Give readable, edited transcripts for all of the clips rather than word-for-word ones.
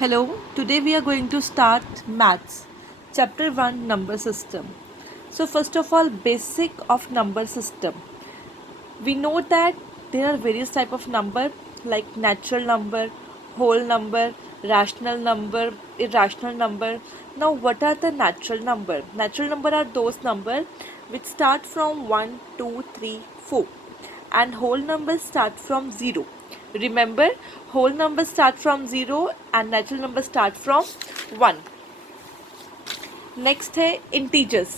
Hello, today we are going to start maths, chapter 1 number system. So first of all, basic of number system. We know that there are various type of number like natural number, whole number, rational number, irrational number. Now what are the natural number? Natural number are those number which start from 1, 2, 3, 4 and whole numbers start from 0. Remember, whole numbers start from 0 and natural numbers start from 1. Next है integers.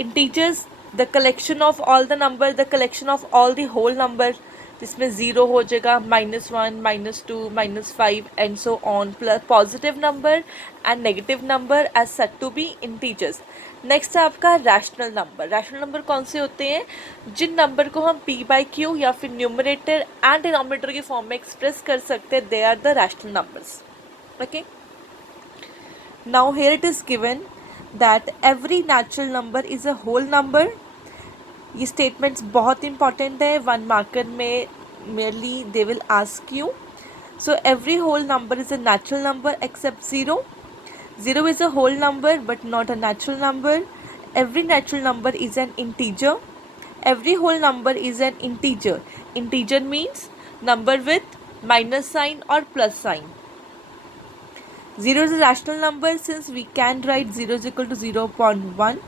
Integers the collection of all the number, the collection of all the whole number, जिसमें zero हो जाएगा, -1, -2, -5 and so on, plus positive number and negative number as set to be integers. Next है आपका rational number. Rational number कौन से होते हैं? जिन number को हम p/q या फिर न्यूमरेटर एंड डिनोमिनेटर की फॉर्म में एक्सप्रेस कर सकते हैं, they are the rational numbers. Okay, now here it is given that every natural number is a whole number. ये statements बहुत important है, 1 marker में merely they will ask you. So every whole number is a natural number except 0. 0 is a whole number but not a natural number. Every natural number is an integer. Every whole number is an integer. Integer means number with minus sign or plus sign. 0 is a rational number since we can write 0 is equal to 0.1.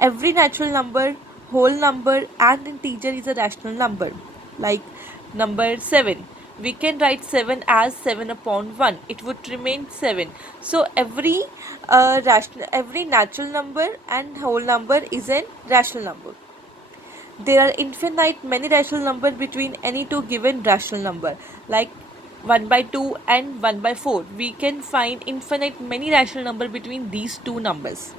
Every natural number, whole number and integer is a rational number. Like number 7. We can write 7 as 7/1. It would remain 7. So every natural number and whole number is a rational number. There are infinite many rational number between any two given rational number. Like 1/2 and 1/4. We can find infinite many rational number between these two numbers.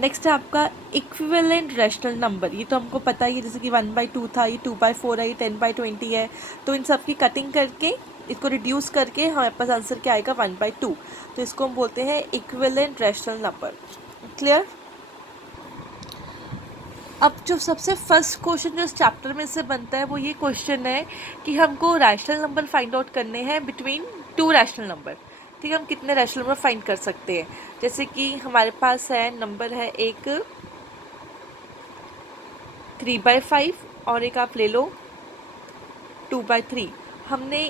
Next है आपका equivalent rational number. ये तो हमको पता ही है, जैसे कि 1/2 था, ये 2/4 है, ये 10/20 है. तो इन सब की कटिंग करके इसको रिड्यूस करके हमारे पास आंसर क्या आएगा? 1/2. तो इसको हम बोलते हैं इक्विवेलेंट रैशनल नंबर. क्लियर? अब जो सबसे फर्स्ट क्वेश्चन जो इस चैप्टर में से बनता है वो ये क्वेश्चन है कि हमको रैशनल नंबर फाइंड आउट करने हैं बिटवीन टू रैशनल नंबर. ठीक है, हम कितने रैशनल नंबर फाइंड कर सकते हैं? जैसे कि हमारे पास है नंबर है एक 3/5 और एक आप ले लो 2/3. हमने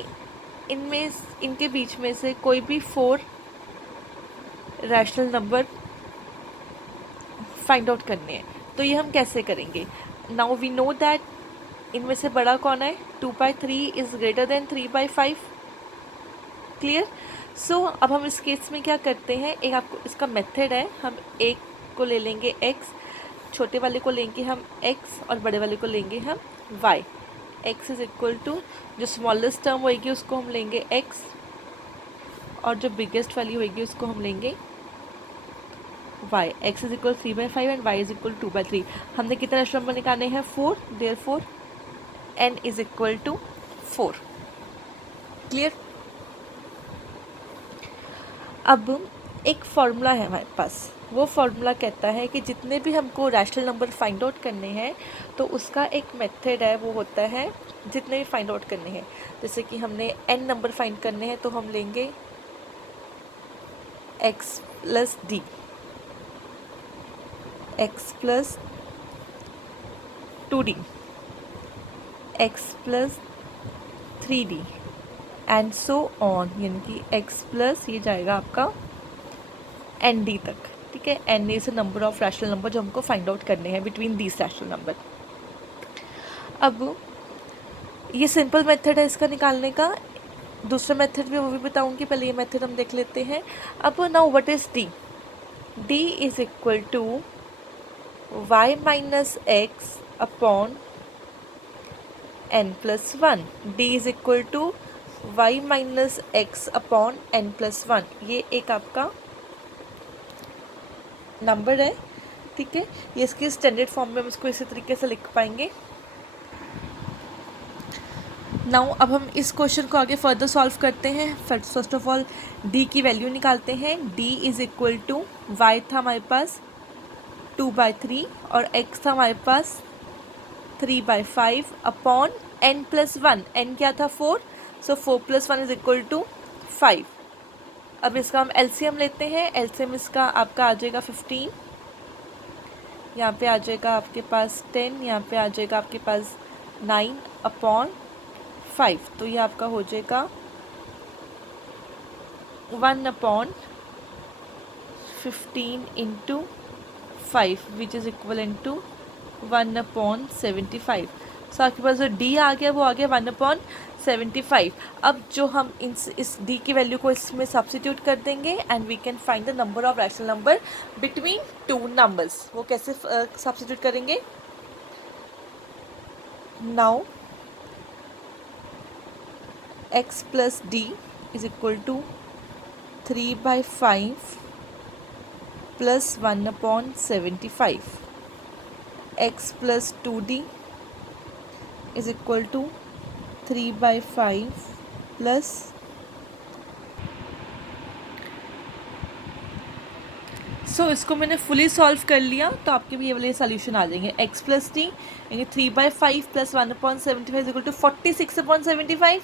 इनके बीच में से कोई भी 4 रैशनल नंबर फाइंड आउट करने हैं. तो ये हम कैसे करेंगे? नाउ वी नो दैट इनमें से बड़ा कौन है? 2/3 इज़ ग्रेटर देन 3/5. क्लियर? सो अब हम इस केस में क्या करते हैं, एक आपको इसका मेथड है. हम एक को ले लेंगे x, छोटे वाले को लेंगे हम x और बड़े वाले को लेंगे हम y. x is equal to जो स्मॉलेस्ट टर्म होएगी उसको हम लेंगे x और जो बिगेस्ट वाली होएगी उसको हम लेंगे y. x is equal 3/5 and y is equal 2/3. हमने कितने रैशनल नंबर निकालने हैं? 4. Therefore n is equal to 4. Clear? अब एक फॉर्मूला है हमारे पास. वो फॉर्मूला कहता है कि जितने भी हमको रैशनल नंबर फाइंड आउट करने हैं तो उसका एक मेथड है, वो होता है जितने भी फाइंड आउट करने हैं. जैसे कि हमने n नंबर फाइंड करने हैं तो हम लेंगे x plus d, x plus 2d, x plus 3d and so on, यानी कि x प्लस ये जाएगा आपका nd तक. ठीक है, n is a number of rational number जो हमको फाइंड आउट करने हैं बिटवीन दीज रैशनल नंबर. अब ये सिंपल मेथड है इसका निकालने का. दूसरा मेथड भी वो भी बताऊंगी, पहले ये मेथड हम देख लेते हैं. अब now what is d? d is equal to y minus x upon n plus 1. d is equal to y minus x upon n plus 1. ये एक आपका नंबर है. ठीक है, ये इसकी स्टैंडर्ड फॉर्म में हम इसको इसी तरीके से लिख पाएंगे. नाउ अब हम इस क्वेश्चन को आगे फर्दर सॉल्व करते हैं. फर्स्ट ऑफ ऑल d की वैल्यू निकालते हैं. d is equal to y था हमारे पास 2/3 और x था हमारे पास 3/5 अपॉन n प्लस 1. n क्या था? 4. So 4 + 1 is equal to 5. अब इसका हम एलसीएम लेते हैं। एलसीएम इसका आपका आ जाएगा 15, यहाँ पे आ जाएगा आपके पास 10, यहाँ पे आ जाएगा आपके पास 9/5। तो ये आपका हो जाएगा 1/15 into 5 which is equivalent to 1/75। So आपके पास जो डी आ गया वो आ गया 1/75। अब जो हम इस डी की वैल्यू को इसमें सब्स्टिट्यूट कर देंगे and we can find the number of rational number between two numbers. वो कैसे सब्स्टिट्यूट करेंगे? Now x plus D is equal to 3/5 plus 1/75। x plus 2d is equal to 3/5 plus इसको मैंने फुली सॉल्व कर लिया तो आपके भी ये वाले सोल्यूशन आ जाएंगे। x प्लस डी यानी 3/5 plus 1/75 is equal to 46/75।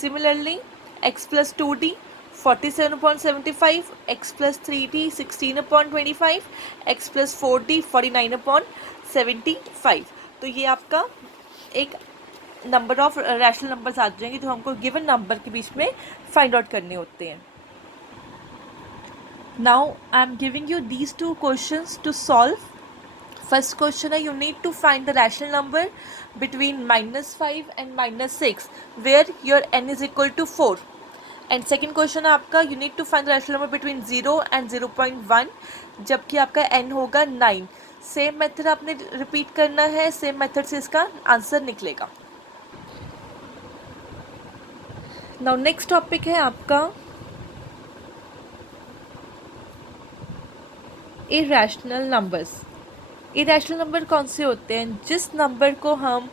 Similarly x plus 2d 47/75, x plus 3d 16/25, x plus 4d 49/75। तो ये आपका एक नंबर ऑफ रैशनल नंबर्स आ जाएंगे जो हमको गिवन नंबर के बीच में फाइंड आउट करने होते हैं। Now I am giving you these two questions to solve. First question है, you need to find the rational number between -5 and -6 where your n is equal to 4। And second question है आपका, you need to find the rational number between 0 and 0.1 जबकि आपका n होगा 9। Same method आपने repeat करना है, same method से इसका आंसर निकलेगा। नाउ नेक्स्ट टॉपिक है आपका इरैशनल नंबर्स। इरैशनल नंबर कौन से होते हैं? जिस नंबर को हम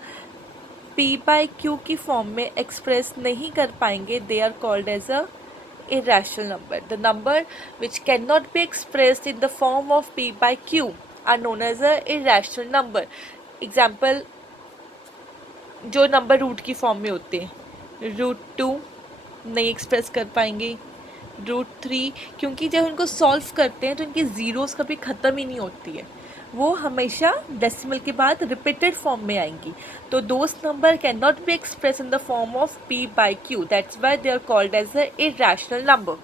p/q की फॉर्म में एक्सप्रेस नहीं कर पाएंगे, they are called as a irrational number. The number which cannot be expressed in the form of p/q are known as a irrational number. Example, जो नंबर रूट की form में होते हैं, √2 नहीं एक्सप्रेस कर पाएंगे, √3 क्योंकि जब उनको सॉल्व करते हैं तो इनकी ज़ीरोज़ कभी ख़त्म ही नहीं होती है, वो हमेशा डेसिमल के बाद रिपीटेड फॉर्म में आएंगी। तो those number can not be express in the form of p/q, that's why they are called as a irrational number.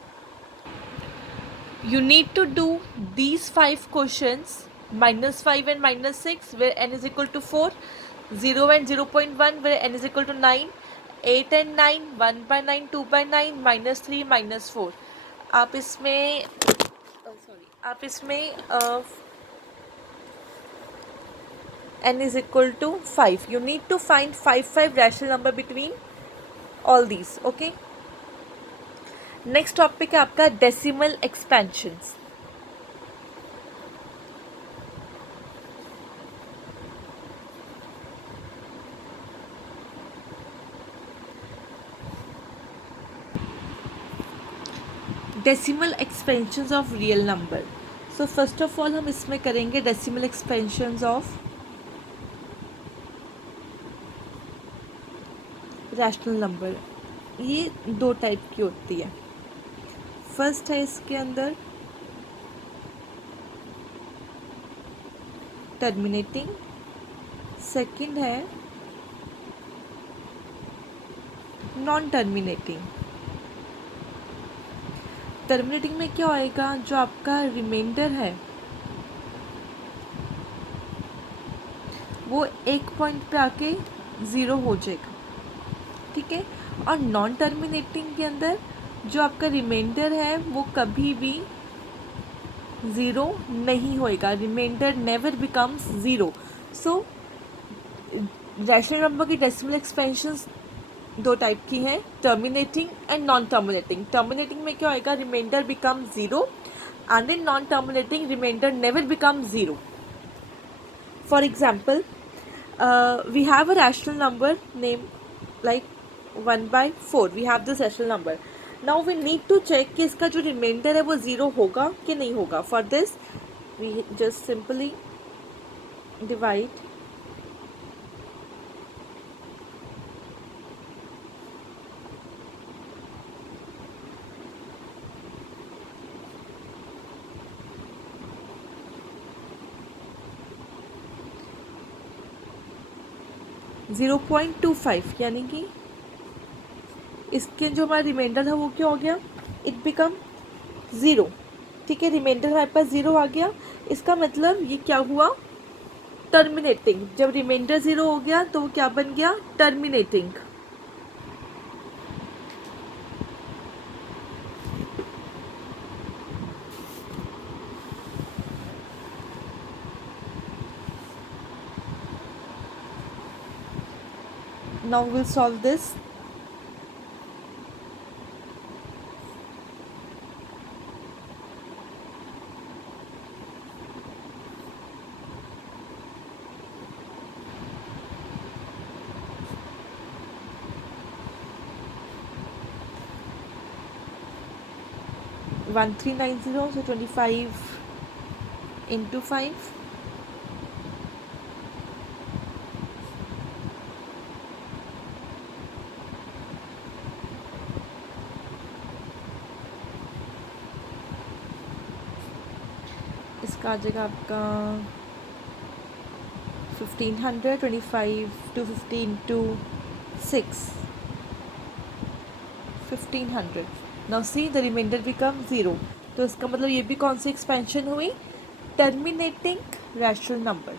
You need to do these 5 questions, -5 and -6 where n is equal to 4, 0 and 0.1 where n is equal to 9, 8 and 9, 1/9, 2/9, -3, -4। आप इसमें n is equal to 5. You need to find 5 rational number between all these, okay? Next topic है आपका decimal expansions. Decimal expansions of real number. So first of all हम इसमें करेंगे decimal expansions of rational number. ये दो type की होती है। फर्स्ट है इसके अंदर टर्मिनेटिंग, सेकंड है नॉन टर्मिनेटिंग। टर्मिनेटिंग में क्या होएगा, जो आपका रिमाइंडर है वो एक पॉइंट पे आके ज़ीरो हो जाएगा, ठीक है। और नॉन टर्मिनेटिंग के अंदर जो आपका रिमाइंडर है वो कभी भी ज़ीरो नहीं होएगा, remainder never becomes zero. So rational number की डेसिमल एक्सपेंशंस दो टाइप की हैं, terminating and non terminating. Terminating में क्या होएगा, remainder become zero, and in non terminating remainder never become zero. For example, we have a rational number named like 1/4. We have this rational number. Now we need to check कि इसका जो reminder है वो zero होगा कि नहीं होगा। For this we just simply divide 0.25, यानी कि इसके जो हमारा रिमाइंडर था वो क्या हो गया, इट बिकम ज़ीरो। ठीक है, रिमाइंडर हमारे पास ज़ीरो आ गया। इसका मतलब ये क्या हुआ, टर्मिनेटिंग। जब रिमाइंडर ज़ीरो हो गया तो वो क्या बन गया, terminating. Now we'll solve this. One three nine zero, so 25 into 5. इसका आ जाएगा आपका 1500, 25 to 15 to 6, 1500. Now see the remainder become 0. तो इसका मतलब ये भी कौन सी एक्सपेंशन हुई, टर्मिनेटिंग रैशनल नंबर।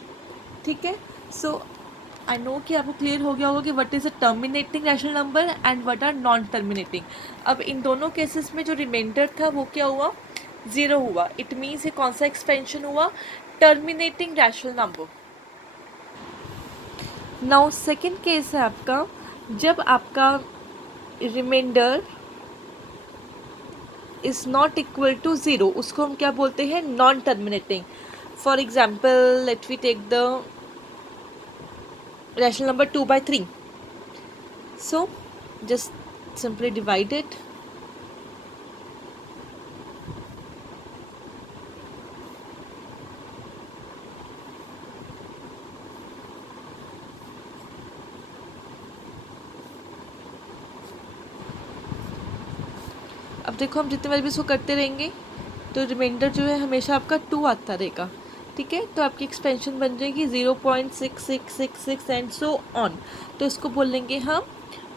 ठीक है, सो आई नो कि आपको क्लियर हो गया होगा कि what is a terminating rational number and what are non terminating. अब इन दोनों केसेस में जो रिमाइंडर था वो क्या हुआ, ज़ीरो हुआ। इट मीन्स ये कौन सा एक्सपेंशन हुआ, terminating rational number. Now second case है आपका, जब आपका remainder is not equal to zero, उसको हम क्या बोलते हैं, non terminating. For example let we take the rational number 2/3. So just simply divide it. अब देखो हम जितने बार भी इसको करते रहेंगे तो रिमाइंडर जो है हमेशा आपका 2 आता रहेगा। ठीक है, तो आपकी एक्सपेंशन बन जाएगी 0.6666 एंड सो ऑन। तो इसको बोलेंगे हम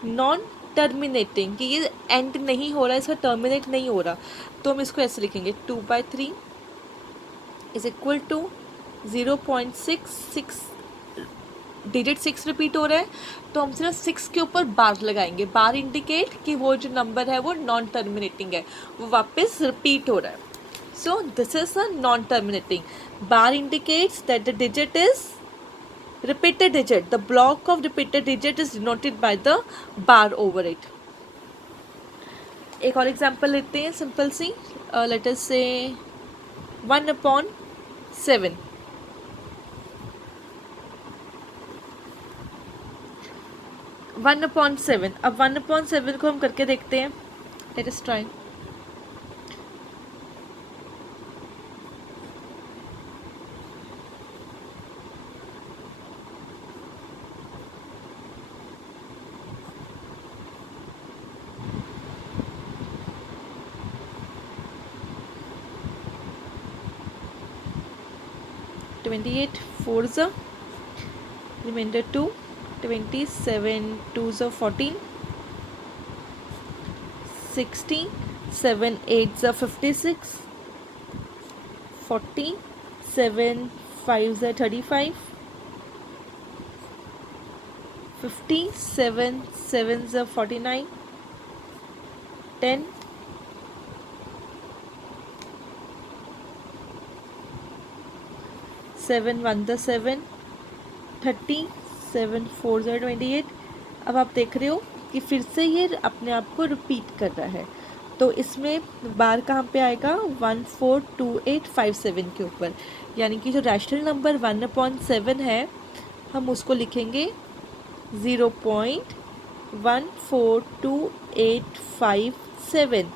नॉन टर्मिनेटिंग, कि ये एंड नहीं हो रहा है, इसका टर्मिनेट नहीं हो रहा। तो हम इसको ऐसे लिखेंगे 2/3 is equal to 0.66, digit 6 repeat हो रहा है तो हम सिर्फ 6 के ऊपर बार लगाएंगे। बार इंडिकेट कि वो जो नंबर है वो नॉन टर्मिनेटिंग है, वो वापस रिपीट हो रहा है। So this is a non terminating. Bar indicates that the digit is repeated digit, the block of repeated digit is denoted by the bar over it. एक और एग्जांपल लेते हैं सिंपल सी, लेट अस से 1/7। 1/7, अब 1/7 को हम करके देखते हैं, let us try. Twenty-eight 4s, remainder 2, 27 2s 14, 60, 7 8s 56, 40, 7 5s 35, 50, 7 7s 49, 10, 7 1s 7, 30, 7 4s 28। अब आप देख रहे हो कि फिर से ये अपने आप को रिपीट कर रहा है, तो इसमें बार कहाँ पे आएगा, 142857 के ऊपर। यानी कि जो रैशनल नंबर 1/7 है हम उसको लिखेंगे 0.142857।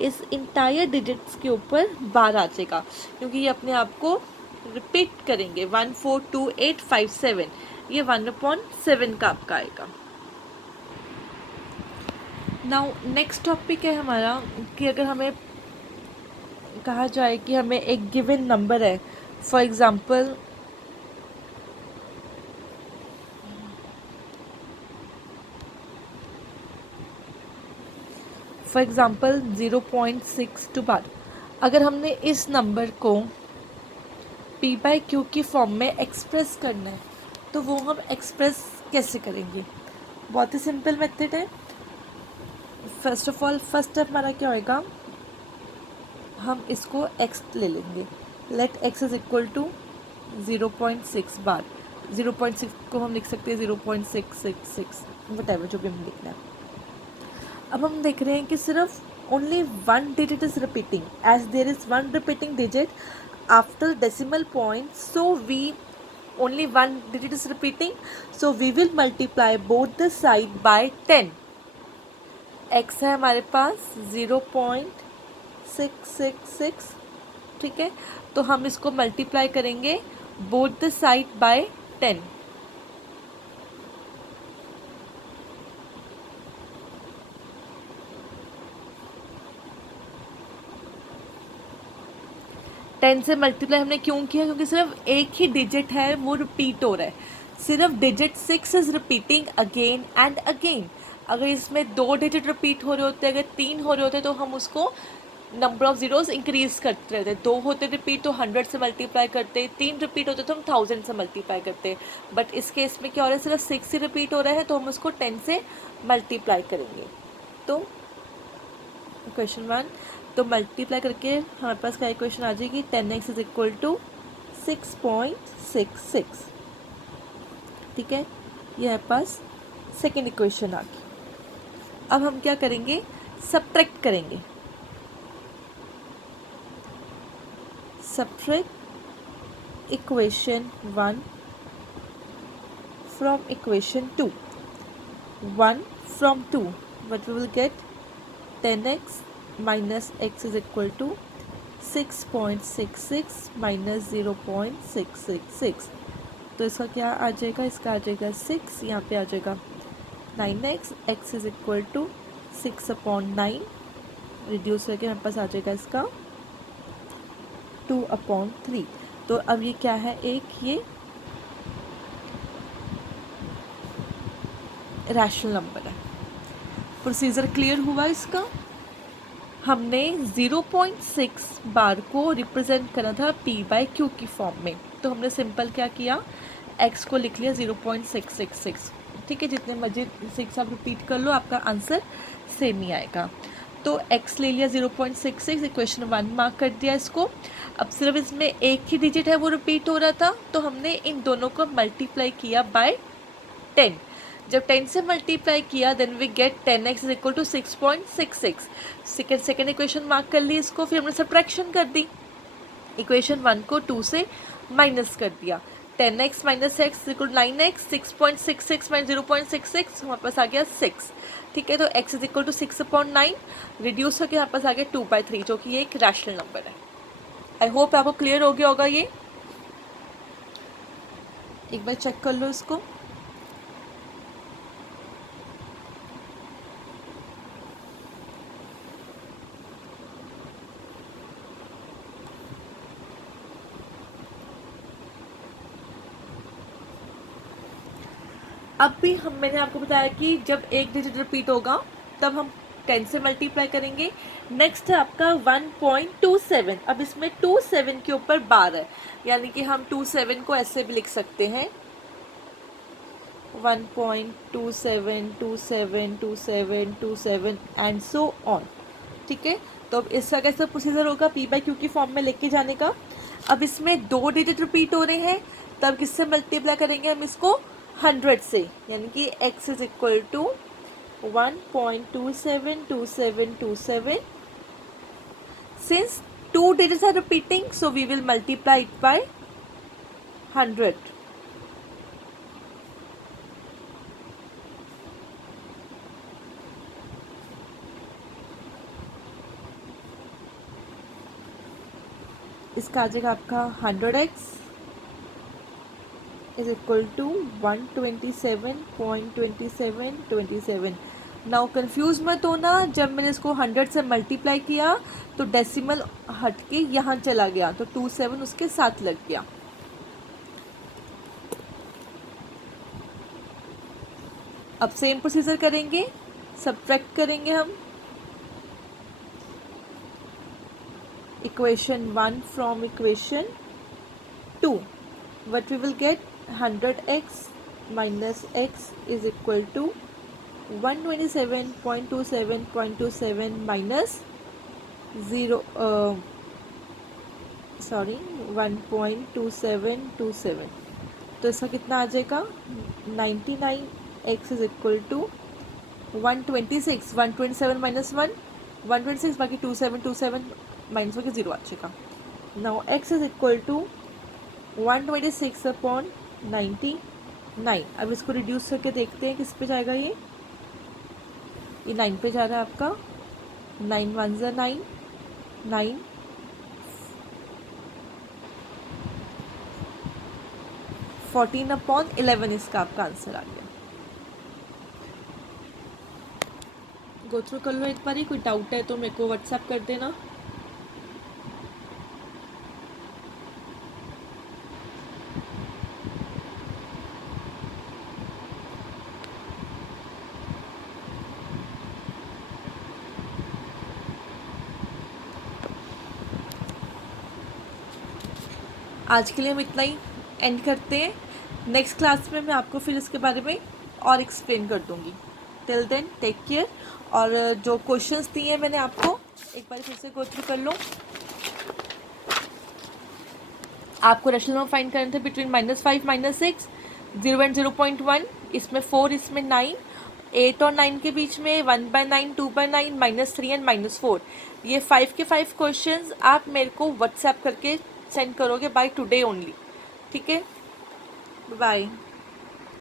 इस इंटायर डिजिट्स के ऊपर बार आ जाएगा क्योंकि ये अपने आप को रिपीट करेंगे। 142857 ये 1/7 का आपका आएगा। नाउ नेक्स्ट टॉपिक है हमारा कि अगर हमें कहा जाए कि हमें एक गिवन नंबर है, for example for example 0.62 bar. अगर हमने इस नंबर को पी बाई क्यू की फॉर्म में एक्सप्रेस करना है तो वो हम एक्सप्रेस कैसे करेंगे? बहुत ही सिंपल मेथड है। First of all first step हमारा क्या होएगा, हम इसको x ले लेंगे। Let x is equal to 0.6 bar. 0.6 को हम लिख सकते हैं 0.666 वटेवर, जो भी हम लिखना है। अब हम देख रहे हैं कि सिर्फ only one digit is repeating, as there is one repeating digit after decimal point, so we only one digit is repeating, so we will multiply both the side by 10। x है हमारे पास 0.666, ठीक है, तो हम इसको मल्टीप्लाई करेंगे both the side by 10। Ten से multiply हमने क्यों किया? क्योंकि सिर्फ एक ही डिजिट है वो रिपीट हो रहा है। सिर्फ digit 6 is repeating again and again. अगर इसमें 2 डिजिट रिपीट हो रहे होते, अगर 3 हो रहे होते, तो हम उसको नंबर ऑफ जीरोस इंक्रीज करते रहते। 2 होते रिपीट तो 100 से मल्टीप्लाई करते, 3 रिपीट होते तो हम 1000 से मल्टीप्लाई करते। बट इस केस में क्या हो रहा है, सिर्फ 6 ही रिपीट हो रहा है, तो हम उसको 10 से मल्टीप्लाई करेंगे। तो क्वेश्चन 1, तो मल्टीप्लाई करके हमारे पास क्या इक्वेशन आ जाएगी, 10x इज इक्वल टू 6.66, ठीक है, ये हमारे पास सेकेंड इक्वेशन आ गई। अब हम क्या करेंगे, सब्ट्रैक्ट करेंगे। Subtract equation 1 from equation 2, 1 from 2, what we will get, 10x minus x is equal to 6.66 minus 0.666। तो इसका क्या आ जाएगा, इसका आ जाएगा 6, यहाँ पे आ जाएगा 9x, x is equal to 6/9, reduce करके हमारे पास आ जाएगा इसका 2/3। तो अब ये क्या है, एक ये रैशनल नंबर है। प्रोसीजर क्लियर हुआ इसका? हमने 0.6 बार को रिप्रेजेंट करा था p बाई क्यू की फॉर्म में, तो हमने सिंपल क्या किया, x को लिख लिया 0.666, ठीक है, जितने मर्जी 6 आप रिपीट कर लो, आपका आंसर सेम ही आएगा। तो x ले लिया 0.66, इक्वेशन 1 मार्क कर दिया इसको। अब सिर्फ इसमें एक ही डिजिट है वो रिपीट हो रहा था, तो हमने इन दोनों को मल्टीप्लाई किया बाय 10। जब 10 से मल्टीप्लाई किया then we get 10x is equal to 6.66। Second equation mark कर ली इसको, फिर हमने सब्ट्रैक्शन कर दी, इक्वेशन 1 को 2 से माइनस कर दिया, 10x minus x equal 9x, 6.66 minus 0.66 हमारे पास आ गया 6, ठीक है, तो x is equal to 6/9, reduce होकर हमारे पास आ गया 2/3, जो कि ये एक रैशनल नंबर है। आई होप आपको क्लियर हो गया होगा ये। एक बार चेक कर लो इसको। अब भी मैंने आपको बताया कि जब एक डिजिट रिपीट होगा तब हम 10 से मल्टीप्लाई करेंगे। नेक्स्ट है आपका 1.27। अब इसमें 27 के ऊपर बार है, यानी कि हम 27 को ऐसे भी लिख सकते हैं 1.27 27 27 27 एंड सो ऑन, ठीक है। तो अब इसका कैसा प्रोसीजर होगा, पी बाई क्यू की फॉर्म में लेके जाने का। अब इसमें 2 डिजिट रिपीट हो रहे हैं, तब किससे मल्टीप्लाई करेंगे हम इसको, 100 से, यानी कि x is equal to 1.272727। Since 2 digits are repeating, so we will multiply it by 100। इसका आ जाएगा आपका 100x is equal to 127.2727। Now confuse मत होना, जब मैंने इसको 100 से मल्टीप्लाई किया तो डेसिमल हट के यहाँ चला गया, तो 27 उसके साथ लग गया। अब सेम प्रोसीजर करेंगे, सब्ट्रैक्ट करेंगे हम। equation 1 from equation 2. What we will get? 100x minus x is equal to 127.27.27 minus 1.2727. तो इसका कितना आ जाएगा? 99x is equal to 126. 127 minus 126, बाकी 2727 माइनस होकर 0 आ जाएगा. Now x is equal to 126/99. अब इसको रिड्यूस करके देखते हैं किस पे जाएगा. ये 9 पे जा रहा है आपका. 9 1 ज़ा 9, 9 14/11 इसका आपका आंसर आ गया. गो थ्रू कर लो एक बार ही. कोई डाउट है तो मेरे को व्हाट्सएप कर देना. आज के लिए हम इतना ही एंड करते हैं. नेक्स्ट क्लास में मैं आपको फिर इसके बारे में और एक्सप्लेन कर दूँगी. Till then take care. और जो क्वेश्चंस दिए हैं मैंने आपको एक बार फिर से गो थ्रू कर लो. आपको रेशनल नंबर फाइंड करने थे बिटवीन -5 -6, 0 एंड 0.1. इसमें 4, इसमें 9, 8 और 9 के बीच में 1/9, 2/9, -3 एंड -4. ये 5 के 5 क्वेश्चंस आप मेरे को व्हाट्सएप करके सेंड करोगे बाय टुडे ओनली. ठीक है. बाय.